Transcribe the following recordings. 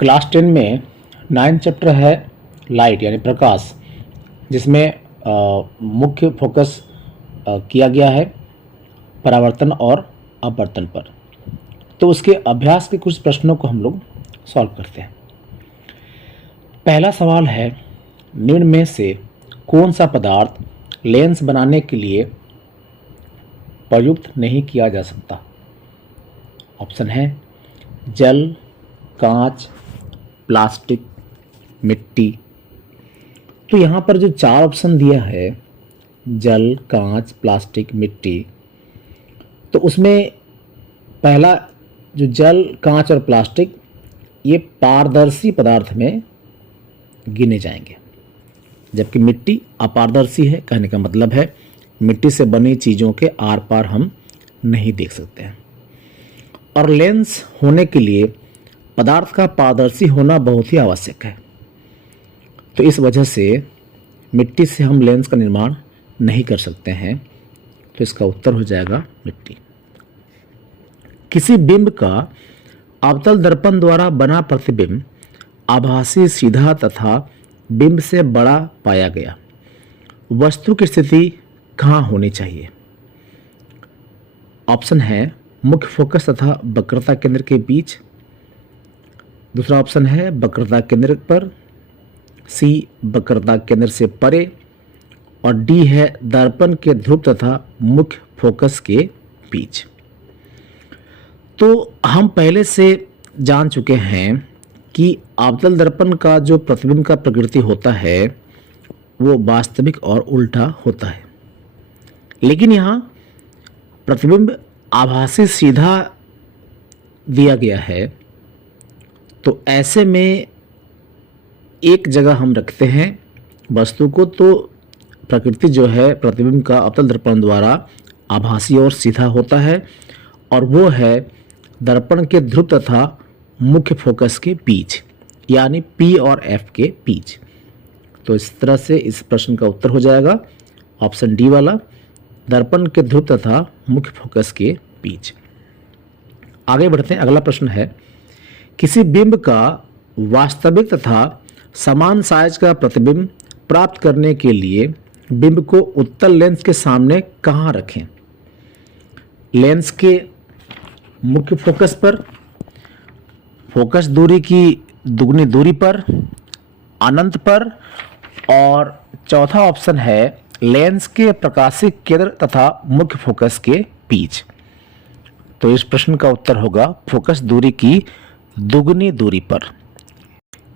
Class 10 में 9 chapter है light यानी प्रकाश, जिसमें मुख्य फोकस किया गया है परावर्तन और अपवर्तन पर। तो उसके अभ्यास के कुछ प्रश्नों को हम लोग सॉल्व करते हैं। पहला सवाल है, निम्न में से कौन सा पदार्थ लेंस बनाने के लिए प्रयुक्त नहीं किया जा सकता? ऑप्शन है जल, कांच, प्लास्टिक, मिट्टी। तो यहाँ पर जो 4 ऑप्शन दिया है, जल, कांच, प्लास्टिक, मिट्टी, तो उसमें पहला जो जल, कांच और प्लास्टिक, ये पारदर्शी पदार्थ में गिने जाएंगे, जबकि मिट्टी अपारदर्शी है। कहने का मतलब है मिट्टी से बनी चीज़ों के आर पार हम नहीं देख सकते हैं। और लेंस होने के लिए पदार्थ का पारदर्शी होना बहुत ही आवश्यक है। तो इस वजह से मिट्टी से हम लेंस का निर्माण नहीं कर सकते हैं। तो इसका उत्तर हो जाएगा मिट्टी। किसी बिंब का अवतल दर्पण द्वारा बना प्रतिबिंब आभासी, सीधा तथा बिंब से बड़ा पाया गया। वस्तु की स्थिति कहाँ होनी चाहिए? ऑप्शन है मुख्य फोकस तथा वक्रता केंद्र के बीच। दूसरा ऑप्शन है वक्रता केंद्र पर, सी वक्रता केंद्र से परे, और डी है दर्पण के ध्रुव तथा मुख्य फोकस के बीच। तो हम पहले से जान चुके हैं कि अवतल दर्पण का जो प्रतिबिंब का प्रकृति होता है वो वास्तविक और उल्टा होता है, लेकिन यहाँ प्रतिबिंब आभासी सीधा दिया गया है। तो ऐसे में एक जगह हम रखते हैं वस्तु को, तो प्रकृति जो है प्रतिबिंब का अवतल दर्पण द्वारा आभासी और सीधा होता है, और वो है दर्पण के ध्रुव तथा मुख्य फोकस के बीच, यानी P और F के बीच। तो इस तरह से इस प्रश्न का उत्तर हो जाएगा ऑप्शन डी वाला, दर्पण के ध्रुव तथा मुख्य फोकस के बीच। आगे बढ़ते हैं। अगला प्रश्न है, किसी बिंब का वास्तविक तथा समान साइज का प्रतिबिंब प्राप्त करने के लिए बिंब को उत्तल लेंस के सामने कहाँ रखें? लेंस के मुख्य फोकस पर, फोकस दूरी की दुगनी दूरी पर, अनंत पर, और चौथा ऑप्शन है लेंस के प्रकाशिक केंद्र तथा मुख्य फोकस के बीच। तो इस प्रश्न का उत्तर होगा फोकस दूरी की दुगनी दूरी पर,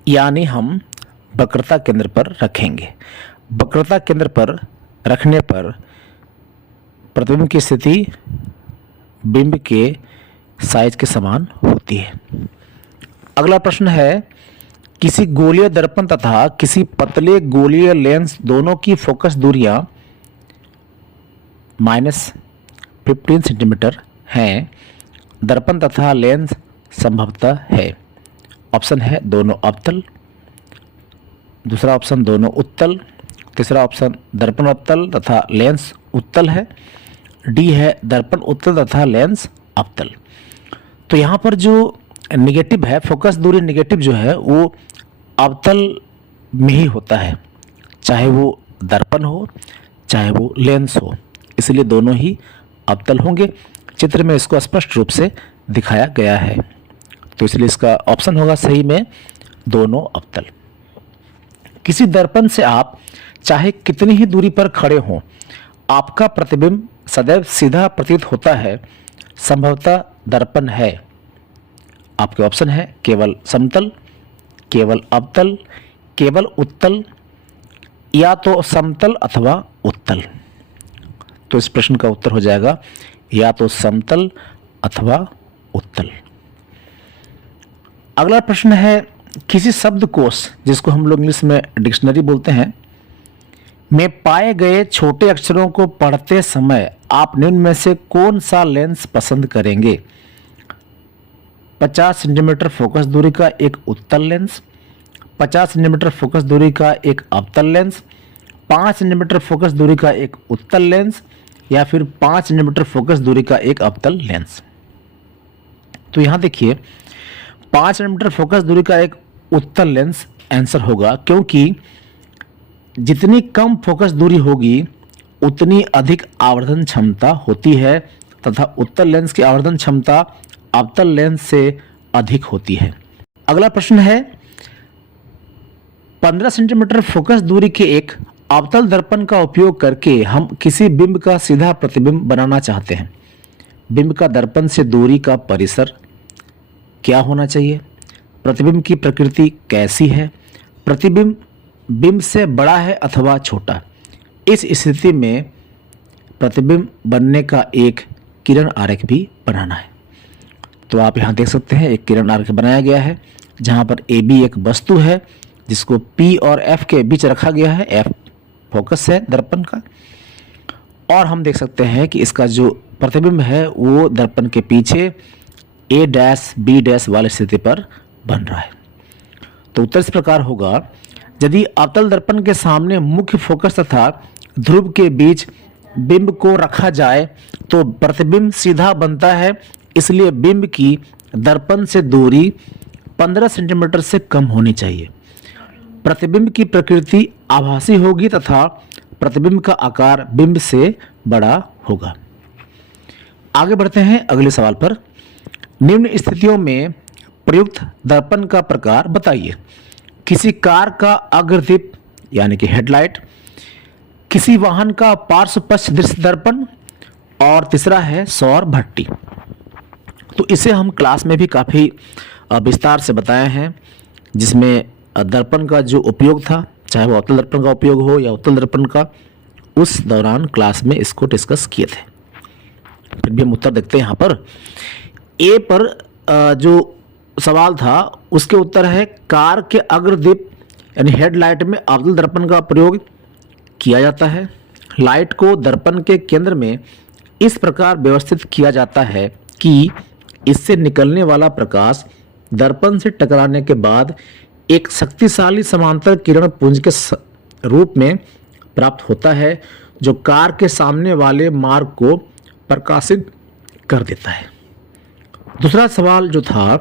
यानी हम वक्रता केंद्र पर रखेंगे। वक्रता केंद्र पर रखने पर प्रतिबिंब की स्थिति बिंब के साइज के समान होती है। अगला प्रश्न है, किसी गोलीय दर्पण तथा किसी पतले गोलीय लेंस दोनों की फोकस दूरियां -15 सेंटीमीटर हैं। दर्पण तथा लेंस संभवतः है। ऑप्शन है दोनों अवतल, दूसरा ऑप्शन दोनों उत्तल, तीसरा ऑप्शन दर्पण अवतल तथा लेंस उत्तल है, डी है दर्पण उत्तल तथा लेंस अवतल। तो यहाँ पर जो निगेटिव है, फोकस दूरी निगेटिव जो है वो अवतल में ही होता है, चाहे वो दर्पण हो चाहे वो लेंस हो, इसलिए दोनों ही अवतल होंगे। चित्र में इसको स्पष्ट रूप से दिखाया गया है, तो इसलिए इसका ऑप्शन होगा सही में दोनों अवतल। किसी दर्पण से आप चाहे कितनी ही दूरी पर खड़े हों, आपका प्रतिबिंब सदैव सीधा प्रतीत होता है। संभवतः दर्पण है। आपके ऑप्शन है केवल समतल, केवल अवतल, केवल उत्तल, या तो समतल अथवा उत्तल। तो इस प्रश्न का उत्तर हो जाएगा या तो समतल अथवा उत्तल। अगला प्रश्न है, किसी शब्दकोश, जिसको हम लोग इंग्लिश में डिक्शनरी बोलते हैं, में पाए गए छोटे अक्षरों को पढ़ते समय आप निम्न में से कौन सा लेंस पसंद करेंगे? 50 सेंटीमीटर फोकस दूरी का एक उत्तल लेंस, 50 सेंटीमीटर फोकस दूरी का एक अवतल लेंस, 5 सेंटीमीटर फोकस दूरी का एक उत्तल लेंस, या फिर 5 सेंटीमीटर फोकस दूरी का एक अवतल लेंस। तो यहाँ देखिए 5 सेंटीमीटर फोकस दूरी का एक उत्तल लेंस आंसर होगा, क्योंकि जितनी कम फोकस दूरी होगी उतनी अधिक आवर्धन क्षमता होती है तथा उत्तल लेंस की आवर्धन क्षमता अवतल लेंस से अधिक होती है। अगला प्रश्न है, 15 सेंटीमीटर फोकस दूरी के एक अवतल दर्पण का उपयोग करके हम किसी बिंब का सीधा प्रतिबिंब बनाना चाहते हैं। बिंब का दर्पण से दूरी का परिसर क्या होना चाहिए? प्रतिबिंब की प्रकृति कैसी है? प्रतिबिंब बिंब से बड़ा है अथवा छोटा? इस स्थिति में प्रतिबिंब बनने का एक किरण आरेख भी बनाना है। तो आप यहाँ देख सकते हैं एक किरण आरेख बनाया गया है जहाँ पर AB एक वस्तु है जिसको P और F के बीच रखा गया है। F फोकस है दर्पण का, और हम देख सकते हैं कि इसका जो प्रतिबिंब है वो दर्पण के पीछे A-B- वाली स्थिति पर बन रहा है। तो उत्तर इस प्रकार होगा, यदि अवतल दर्पण के सामने मुख्य फोकस तथा ध्रुव के बीच बिंब को रखा जाए तो प्रतिबिंब सीधा बनता है, इसलिए बिंब की दर्पण से दूरी 15 सेंटीमीटर से कम होनी चाहिए। प्रतिबिंब की प्रकृति आभासी होगी तथा प्रतिबिंब का आकार बिंब से बड़ा होगा। आगे बढ़ते हैं अगले सवाल पर। निम्न स्थितियों में प्रयुक्त दर्पण का प्रकार बताइए। किसी कार का अग्रदीप यानी कि हेडलाइट, किसी वाहन का पार्श्व पश्च दृश्य दर्पण, और तीसरा है सौर भट्टी। तो इसे हम क्लास में भी काफ़ी विस्तार से बताए हैं, जिसमें दर्पण का जो उपयोग था, चाहे वो अवतल दर्पण का उपयोग हो या उत्तल दर्पण का, उस दौरान क्लास में इसको डिस्कस किए थे। फिर भी हम उत्तर देखते हैं यहाँ पर। ए पर जो सवाल था उसके उत्तर है, कार के अग्रदीप यानी हेडलाइट में अवतल दर्पण का प्रयोग किया जाता है। लाइट को दर्पण के केंद्र में इस प्रकार व्यवस्थित किया जाता है कि इससे निकलने वाला प्रकाश दर्पण से टकराने के बाद एक शक्तिशाली समांतर किरण पुंज के रूप में प्राप्त होता है, जो कार के सामने वाले मार्ग को प्रकाशित कर देता है। दूसरा सवाल जो था,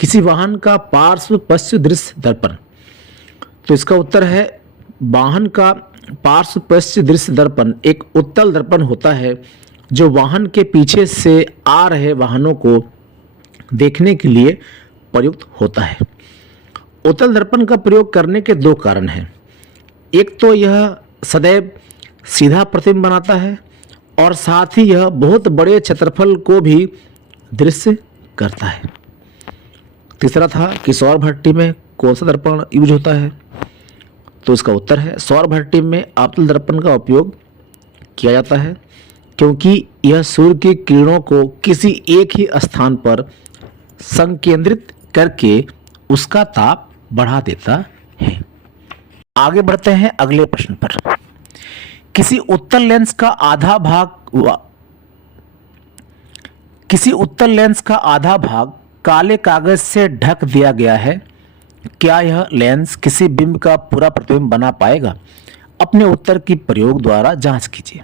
किसी वाहन का पार्श्व पश्च दृश्य दर्पण, तो इसका उत्तर है, वाहन का पार्श्व पश्च दृश्य दर्पण एक उत्तल दर्पण होता है जो वाहन के पीछे से आ रहे वाहनों को देखने के लिए प्रयुक्त होता है। उत्तल दर्पण का प्रयोग करने के दो कारण हैं। एक तो यह सदैव सीधा प्रतिबिंब बनाता है और साथ ही यह बहुत बड़े क्षेत्रफल को भी दृश्य करता है। तीसरा था कि सौर भट्टी में कौन सा दर्पण यूज होता है, तो इसका उत्तर है, सौर भट्टी में अवतल दर्पण का उपयोग किया जाता है, क्योंकि यह सूर्य की किरणों को किसी एक ही स्थान पर संकेंद्रित करके उसका ताप बढ़ा देता है। आगे बढ़ते हैं अगले प्रश्न पर। किसी उत्तल लेंस का आधा भाग काले कागज से ढक दिया गया है। क्या यह लेंस किसी बिंब का पूरा प्रतिबिंब बना पाएगा? अपने उत्तर की प्रयोग द्वारा जांच कीजिए।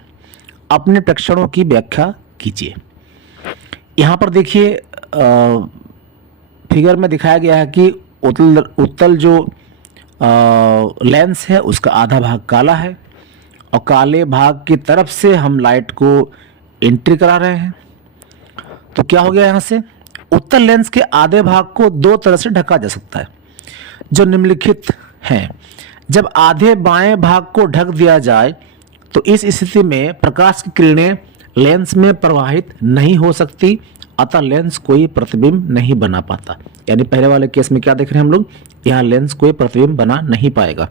अपने प्रेक्षणों की व्याख्या कीजिए। यहाँ पर देखिए फिगर में दिखाया गया है कि उत्तल जो लेंस है उसका आधा भाग काला है और काले भाग की तरफ से हम लाइट को एंट्री करा रहे हैं। तो क्या हो गया यहाँ से, उत्तल लेंस के आधे भाग को दो तरह से ढका जा सकता है जो निम्नलिखित हैं। जब आधे बाएं भाग को ढक दिया जाए तो इस स्थिति में प्रकाश की किरणें लेंस में प्रवाहित नहीं हो सकती, अतः लेंस कोई प्रतिबिंब नहीं बना पाता। यानी पहले वाले केस में क्या देख रहे हैं हम लोग, यहाँ लेंस कोई प्रतिबिंब बना नहीं पाएगा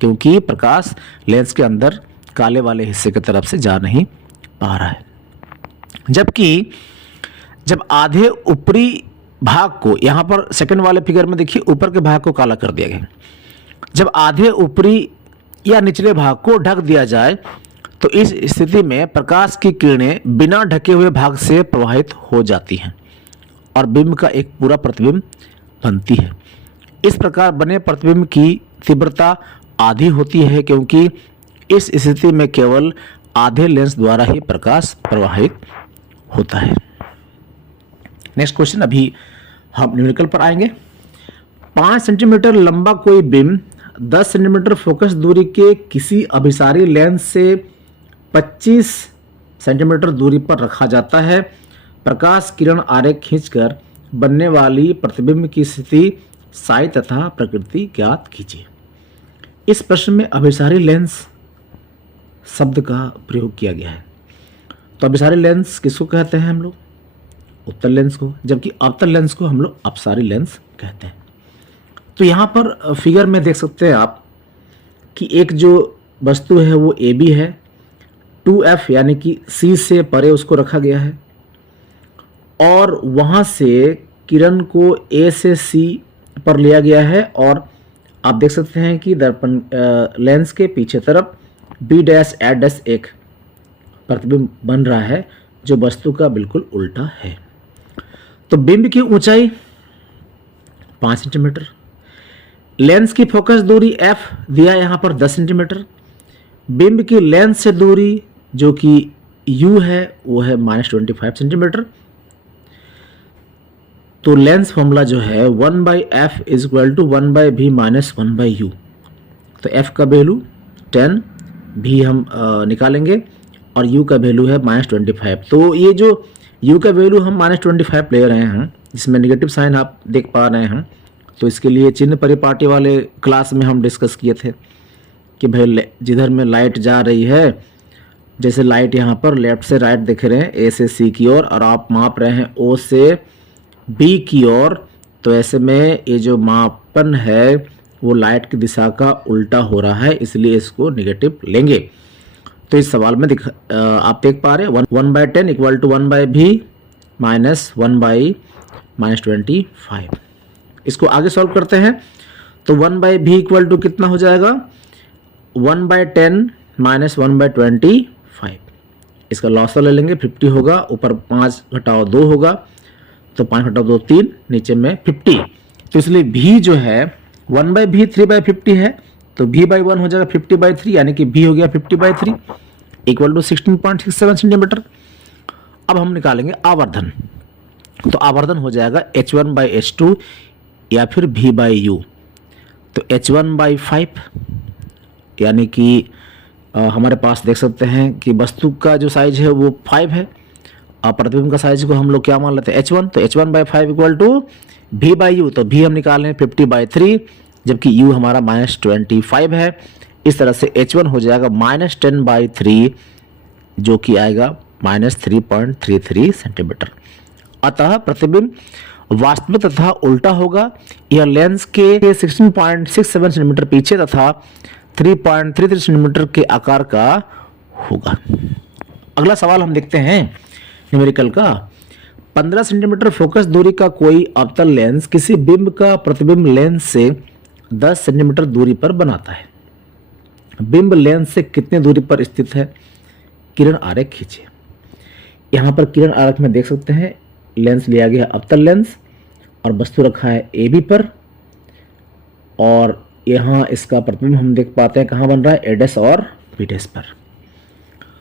क्योंकि प्रकाश लेंस के अंदर काले वाले हिस्से की तरफ से जा नहीं पा रहा है। जबकि जब आधे ऊपरी भाग को, यहाँ पर सेकंड वाले फिगर में देखिए ऊपर के भाग को काला कर दिया गया, जब आधे ऊपरी या निचले भाग को ढक दिया जाए तो इस स्थिति में प्रकाश की किरणें बिना ढके हुए भाग से प्रवाहित हो जाती हैं और बिंब का एक पूरा प्रतिबिंब बनती है। इस प्रकार बने प्रतिबिंब की तीव्रता आधी होती है क्योंकि इस स्थिति में केवल आधे लेंस द्वारा ही प्रकाश प्रवाहित होता है। नेक्स्ट क्वेश्चन अभी हम न्यूमेरिकल पर आएंगे। 5 सेंटीमीटर लंबा कोई बिंब 10 सेंटीमीटर फोकस दूरी के किसी अभिसारी लेंस से 25 सेंटीमीटर दूरी पर रखा जाता है। प्रकाश किरण आरेख खींचकर बनने वाली प्रतिबिंब की स्थिति, साइज तथा प्रकृति ज्ञात कीजिए। इस प्रश्न में अभिसारी लेंस शब्द का प्रयोग किया गया है। तो अभिसारी लेंस किसको कहते हैं हम लोग? उत्तल लेंस को, जबकि अवतल लेंस को हम लोग अपसारी लेंस कहते हैं। तो यहाँ पर फिगर में देख सकते हैं आप कि एक जो वस्तु है वो ए बी है, 2F यानी कि C से परे उसको रखा गया है और वहाँ से किरण को A से C पर लिया गया है और आप देख सकते हैं कि दर्पण लेंस के पीछे तरफ B' एक प्रतिबिंब बन रहा है जो वस्तु का बिल्कुल उल्टा है। तो बिंब की ऊंचाई 5 सेंटीमीटर, लेंस की फोकस दूरी F दिया यहाँ पर 10 सेंटीमीटर, बिंब की लेंस से दूरी जो कि U है वो है -25 सेंटीमीटर। तो लेंस फॉर्मूला जो है 1/f is equal to 1/v minus 1/u। तो f का वैल्यू 10, v हम निकालेंगे और u का वैल्यू है -25। तो ये जो u का वैल्यू हम -25 ले रहे हैं, जिसमें नेगेटिव साइन आप देख पा रहे हैं, तो इसके लिए चिन्ह परिपाटी वाले क्लास में हम डिस्कस किए थे कि भाई जिधर में लाइट जा रही है, जैसे लाइट यहाँ पर लेफ्ट से राइट दिख रहे हैं, ए से सी की ओर, और आप माप रहे हैं ओ से बी की ओर, तो ऐसे में ये जो मापन है वो लाइट की दिशा का उल्टा हो रहा है, इसलिए इसको नेगेटिव लेंगे। तो इस सवाल में आप देख पा रहे हैं 1/10 इक्वल टू 1/v माइनस 1/-25। इसको आगे सॉल्व करते हैं तो 1/v इक्वल टू कितना हो जाएगा? 1/10 माइनस 1/25। इसका लॉस ले लेंगे, 50 होगा, ऊपर 5 घटाओ 2 होगा, तो 5 घटाओ 2 3, नीचे में 50। तो इसलिए v जो है 1/v 3/50 है, तो v/1 हो जाएगा 50/3, यानी कि v हो गया 50/3 इक्वल टू 16.67 सेंटीमीटर। अब हम निकालेंगे आवर्धन। तो आवर्धन हो जाएगा h1/h2 या फिर v/u। तो h1/5 यानी कि हमारे पास देख सकते हैं कि वस्तु का जो साइज है वो 5 है और प्रतिबिंब का साइज को हम लोग क्या मान लेते हैं? h1। तो h1/5 इक्वल टू v/u। तो v हम निकाल रहे हैं 50/3, जबकि u हमारा -25 है। इस तरह से h1 हो जाएगा -10/3, जो कि आएगा -3.33 सेंटीमीटर। अतः प्रतिबिंब वास्तविक तथा उल्टा होगा। यह लेंस के 16.67 सेंटीमीटर पीछे तथा 3.33 सेंटीमीटर के आकार का होगा। अगला सवाल हम देखते हैं न्यूमेरिकल का। 15 सेंटीमीटर फोकस दूरी का कोई अवतल लेंस किसी बिंब का प्रतिबिंब लेंस से 10 सेंटीमीटर दूरी पर बनाता है। बिंब लेंस से कितने दूरी पर स्थित है? किरण आरेख खींचिए। यहाँ पर किरण आरेख में देख सकते हैं लेंस लिया गया अवतल लेंस और वस्तु रखा है ए बी पर, और यहाँ इसका प्रतिबिंब हम देख पाते हैं कहाँ बन रहा है? ए डैश और बी डैश पर।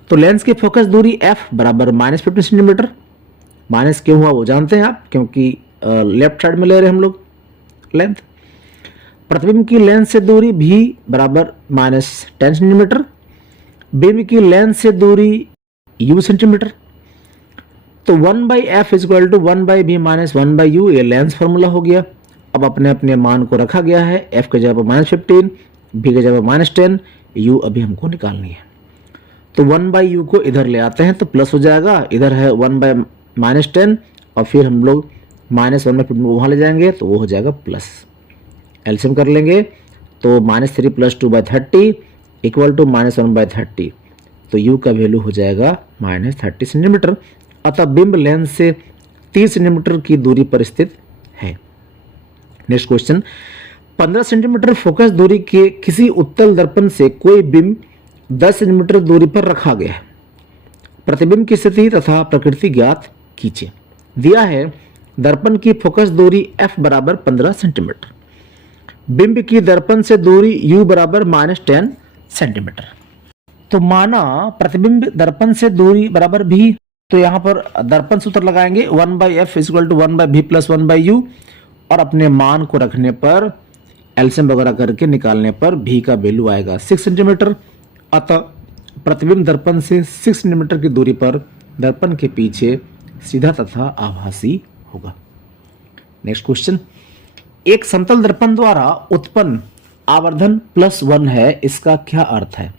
तो लेंस की फोकस दूरी f बराबर -50 सेंटीमीटर। माइनस क्यों हुआ वो जानते हैं आप, क्योंकि लेफ्ट साइड में ले रहे हैं हम लोग लेंथ। प्रतिबिंब की लेंस से दूरी v बराबर -10 सेंटीमीटर। बिंब की लेंस से दूरी u सेंटीमीटर। तो 1/f is equal to 1/v minus 1/u, ये लेंस फॉर्मूला हो गया। अब अपने अपने मान को रखा गया है, f के जगह -15, v के जगह -10, u अभी हमको निकालनी है। तो 1/u को इधर ले आते हैं तो प्लस हो जाएगा, इधर है 1/-10 और फिर हम लोग -1/15 वहाँ ले जाएंगे तो वो हो जाएगा प्लस। एलसीएम कर लेंगे तो -3 + 2/30 इक्वल टू -1/30। तो u का वैल्यू हो जाएगा -30 सेंटीमीटर। अतः बिंब लेंस से 30 सेंटीमीटर की दूरी पर स्थित है। नेक्स्ट क्वेश्चन, 15 सेंटीमीटर फोकस दूरी के किसी उत्तल दर्पण से कोई बिंब 10 सेंटीमीटर दूरी पर रखा गया है। प्रतिबिंब की स्थिति तथा प्रकृति ज्ञात कीजिए। दिया है दर्पण की फोकस दूरी f बराबर 15 सेंटीमीटर, बिंब की दर्पण से दूरी u बराबर -10 सेंटीमीटर। तो माना प्रतिबिंब दर्पण से दूरी बराबर भी तो यहाँ पर दर्पण सूत्र लगाएंगे 1/f equal to 1/v plus 1/u, और अपने मान को रखने पर एलसीएम वगैरह करके निकालने पर v का वैल्यू आएगा 6 सेंटीमीटर। अतः प्रतिबिंब दर्पण से 6 सेंटीमीटर की दूरी पर दर्पण के पीछे सीधा तथा आभासी होगा। नेक्स्ट क्वेश्चन, एक समतल दर्पण द्वारा उत्पन्न आवर्धन +1 है, इसका क्या अर्थ है?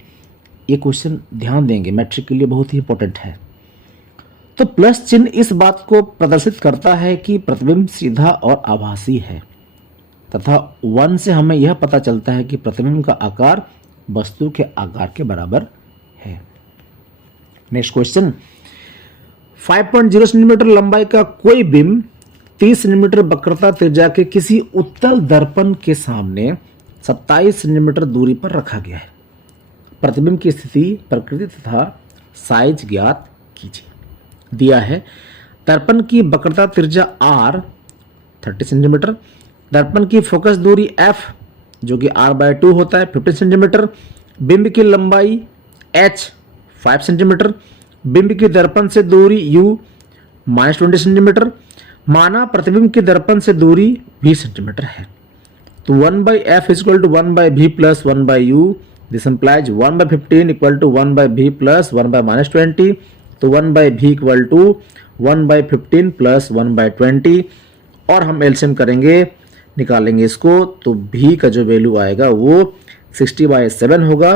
ये क्वेश्चन ध्यान देंगे, मैट्रिक के लिए बहुत ही इंपॉर्टेंट है। तो प्लस चिन्ह इस बात को प्रदर्शित करता है कि प्रतिबिंब सीधा और आभासी है, तथा 1 से हमें यह पता चलता है कि प्रतिबिंब का आकार वस्तु के आकार के बराबर है। नेक्स्ट क्वेश्चन, 5.0 सेंटीमीटर लंबाई का कोई बिंब 30 सेंटीमीटर वक्रता त्रिज्या के किसी उत्तल दर्पण के सामने 27 सेंटीमीटर दूरी पर रखा गया है। प्रतिबिंब की स्थिति, प्रकृति तथा साइज ज्ञात कीजिए। दिया है दर्पण की वक्रता त्रिज्या r 30 सेंटीमीटर, दर्पण की फोकस दूरी f जो कि r/2 होता है 15 सेंटीमीटर, बिंब की लंबाई h 5 सेंटीमीटर, बिंब की दर्पण से दूरी u -20 सेंटीमीटर, माना प्रतिबिंब की दर्पण से दूरी 20 सेंटीमीटर है। तो 1/f equal to 1/v plus 1/u, this implies 1/15 equal to 1/v plus 1/-20, तो 1/v इक्वल टू 1/15 प्लस 1/20, और हम एलसीएम करेंगे, निकालेंगे इसको, तो v का जो वैल्यू आएगा वो 60/7 होगा,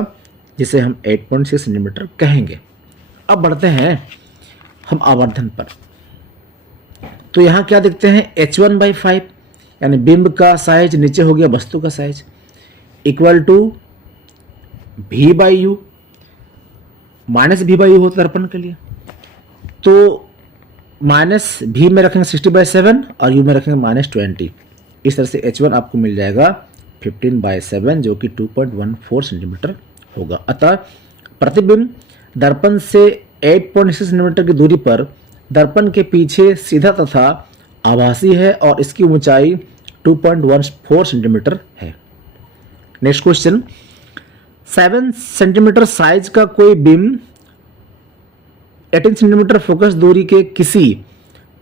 जिसे हम 8.6 सेंटीमीटर कहेंगे। अब बढ़ते हैं हम आवर्धन पर। तो यहाँ क्या देखते हैं, h1/5 यानी बिंब का साइज नीचे हो गया वस्तु का size, equal to v/u, -v/u होता है दर्पण के लिए, तो -v में रखेंगे 60/7 और u में रखेंगे -20। इस तरह से h1 आपको मिल जाएगा 15/7 जो कि 2.14 सेंटीमीटर होगा। अतः प्रतिबिंब दर्पण से 8.6 सेंटीमीटर की दूरी पर दर्पण के पीछे सीधा तथा आभासी है और इसकी ऊंचाई 2.14 सेंटीमीटर है। नेक्स्ट क्वेश्चन, 7 सेंटीमीटर साइज का कोई बिंब 18 सेंटीमीटर फोकस दूरी के किसी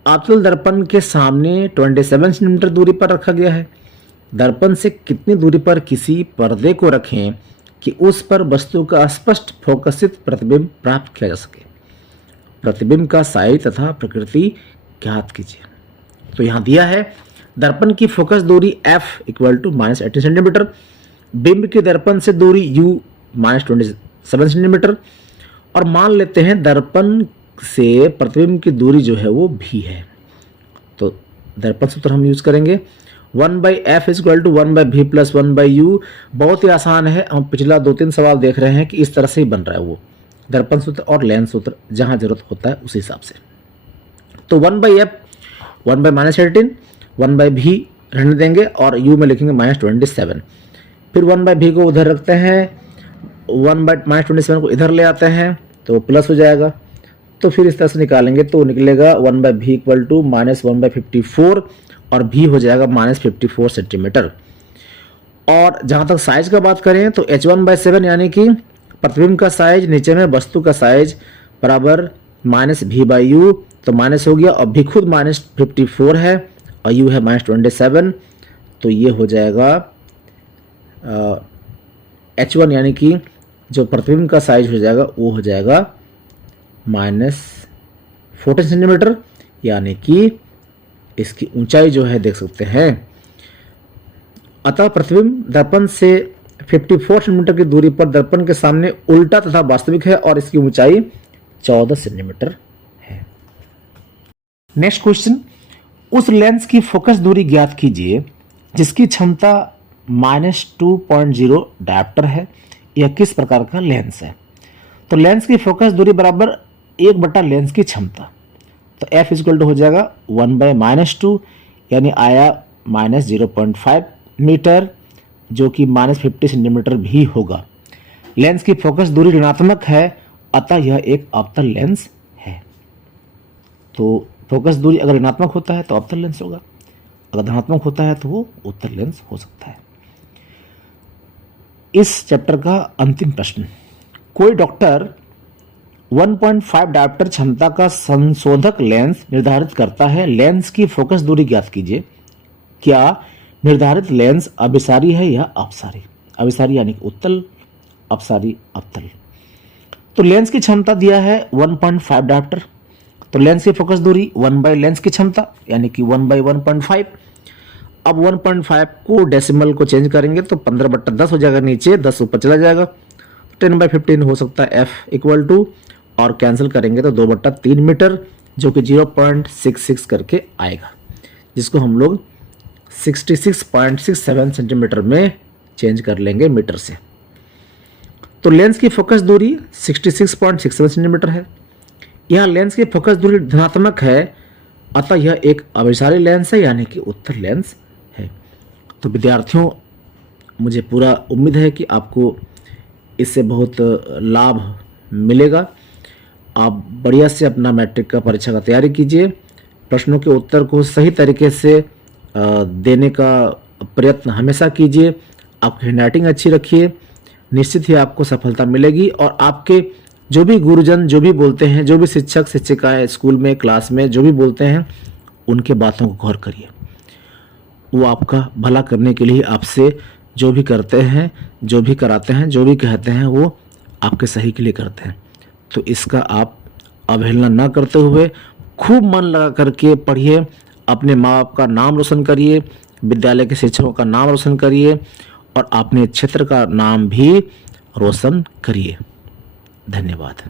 अवतल दर्पण के सामने 27 सेंटीमीटर दूरी पर रखा गया है। दर्पण से कितनी दूरी पर किसी पर्दे को रखें कि उस पर वस्तु का स्पष्ट फोकसित प्रतिबिंब प्राप्त किया जा सके? प्रतिबिंब का साइज तथा प्रकृति ज्ञात कीजिए। तो यहाँ दिया है दर्पण की फोकस दूरी f इक्वल टू -18 सेंटीमीटर, बिंब की दर्पण से दूरी u -27 सेंटीमीटर, और मान लेते हैं दर्पण से प्रतिबिंब की दूरी जो है वो v है। तो दर्पण सूत्र हम यूज करेंगे 1/f equal to 1/v plus 1/u। बहुत ही आसान है, हम पिछला 2-3 सवाल देख रहे हैं कि इस तरह से ही बन रहा है वो दर्पण सूत्र और लेंस सूत्र, जहां जरूरत होता है उस हिसाब से। तो 1/f 1/-18, 1/v रहने देंगे और u में लिखेंगे -27, फिर 1/v को उधर रखते हैं, 1/-27 को इधर ले आते हैं तो प्लस हो जाएगा। तो फिर इस तरह से निकालेंगे तो निकलेगा 1/v इक्वल टू -1/54 और v हो जाएगा -54 सेंटीमीटर। और जहां तक साइज का बात करें तो h1/7 यानी कि प्रतिबिंब का साइज नीचे में वस्तु का साइज बराबर -v/u, तो माइनस हो गया और v खुद -54 है और u है -27, तो ये हो जाएगा h1 यानी कि जो प्रतिबिंब का साइज हो जाएगा वो हो जाएगा -14 सेंटीमीटर, यानी कि इसकी ऊंचाई जो है देख सकते हैं। अतः प्रतिबिंब दर्पण से 54 सेंटीमीटर की दूरी पर दर्पण के सामने उल्टा तथा वास्तविक है और इसकी ऊंचाई 14 सेंटीमीटर है। नेक्स्ट क्वेश्चन, उस लेंस की फोकस दूरी ज्ञात कीजिए जिसकी क्षमता -2.0 डायोप्टर है। यह किस प्रकार का लेंस है? तो लेंस की फोकस दूरी बराबर 1/, लेंस की क्षमता, तो f इक्वल टू हो जाएगा 1/-2 यानी आया -0.5 मीटर जो कि -50 सेंटीमीटर भी होगा। लेंस की फोकस दूरी ऋणात्मक है, अतः यह एक अवतल लेंस है। तो फोकस दूरी अगर ऋणात्मक होता है तो अवतल लेंस होगा, अगर धनात्मक होता है तो वो उत्तल लेंस हो सकता है। इस चैप्टर का अंतिम प्रश्न, कोई डॉक्टर 1.5 डायोप्टर क्षमता का संशोधक लेंस निर्धारित करता है। लेंस की फोकस दूरी ज्ञात कीजिए। क्या निर्धारित लेंस अभिसारी है या अपसारी? अभिसारी यानी कि उत्तल, अपसारी अवतल। तो लेंस की क्षमता दिया है 1.5 डायोप्टर, तो लेंस की फोकस दूरी 1 बाई लेंस की क्षमता यानी कि 1 बाई 1.5। अब 1.5 को डेसिमल को चेंज करेंगे तो 15/10 हो जाएगा, नीचे 10 ऊपर चला जाएगा, 10/15 हो सकता है F इक्वल टू, और कैंसिल करेंगे तो 2/3 मीटर जो कि 0.66 करके आएगा, जिसको हम लोग 66.67 सेंटीमीटर में चेंज कर लेंगे मीटर से। तो लेंस की फोकस दूरी 66.67 सेंटीमीटर है। यह लेंस की फोकस दूरी धनात्मक है, अतः यह एक अभिसारी लेंस है यानी कि उत्तल लेंस है। तो विद्यार्थियों, मुझे पूरा उम्मीद है कि आपको इससे बहुत लाभ मिलेगा। आप बढ़िया से अपना मैट्रिक का परीक्षा का तैयारी कीजिए, प्रश्नों के उत्तर को सही तरीके से देने का प्रयत्न हमेशा कीजिए, आपकी हैंडराइटिंग अच्छी रखिए, निश्चित ही आपको सफलता मिलेगी। और आपके जो भी गुरुजन जो भी बोलते हैं, जो भी शिक्षक शिक्षिकाएं स्कूल में क्लास में जो भी बोलते हैं, उनके बातों को गौर करिए। वो आपका भला करने के लिए आपसे जो भी करते हैं, जो भी कराते हैं, जो भी कहते हैं, वो आपके सही के लिए करते हैं। तो इसका आप अवहेलना ना करते हुए खूब मन लगा करके पढ़िए, अपने माँ बाप का नाम रोशन करिए, विद्यालय के शिक्षकों का नाम रोशन करिए और अपने क्षेत्र का नाम भी रोशन करिए। धन्यवाद।